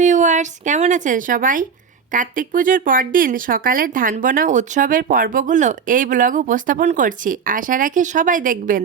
Viewers, কেমন আছেন সবাই? কার্তিক পুজোর পরদিন সকালের ধান বোনা উৎসবের পর্বগুলো এই ব্লগে উপস্থাপন করছি। আশা রাখি সবাই দেখবেন।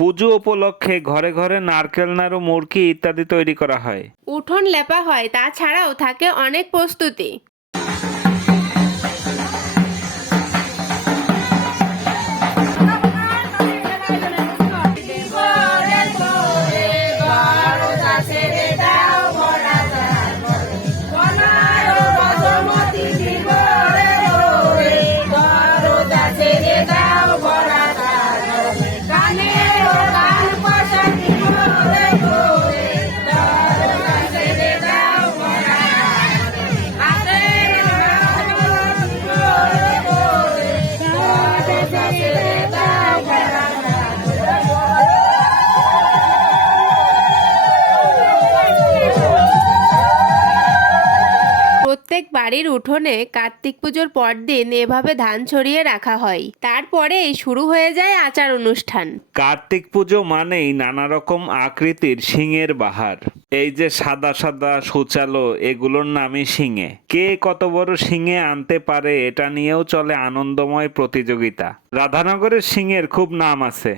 পুজো উপলক্ষে ঘরে ঘরে নারকেল নাড়ু, মুড়কি ইত্যাদি তৈরি করা হয়। উঠোন লেপা হয়, তাছাড়াও থাকে অনেক প্রস্তুতি। প্রত্যেক বাড়ির উঠোনে কার্তিক পুজোর পরদিন এভাবে ধান ছড়িয়ে রাখা হয়। তারপরেই শুরু হয়ে যায় আচার অনুষ্ঠান। কার্তিক পুজো মানেই নানা রকম আকৃতির শিঙের বাহার। এই যে সাদা সাদা সূচালো, এগুলোর নামই শিঙে। কে কত বড় শিঙে আনতে পারে, এটা নিয়েও চলে আনন্দময় প্রতিযোগিতা। রাধানগরের শিঙের খুব নাম আছে।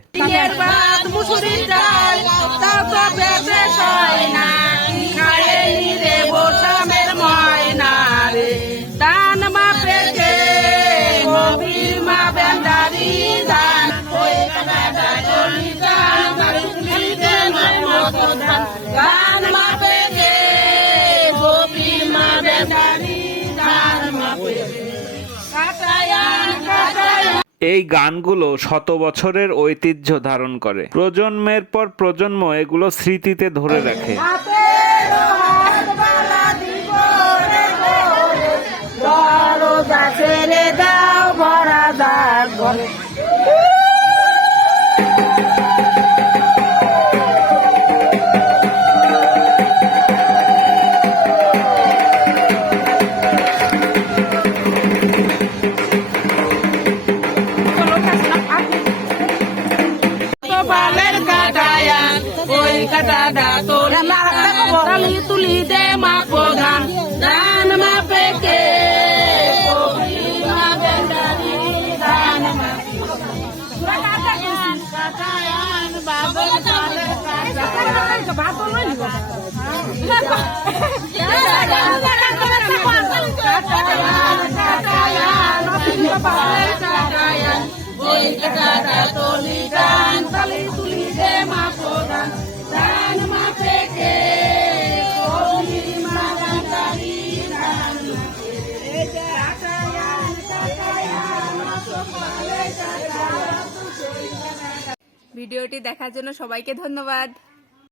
এই গানগুলো শত বছরের ঐতিহ্য ধারণ করে, প্রজন্মের পর প্রজন্ম এগুলো স্মৃতিতে ধরে রাখে। তুলি দে মা প্রধান দান মা পেকে তুলি দে মা প্রধান দান মা পেকে ভিডিওটি দেখার জন্য সবাইকে ধন্যবাদ।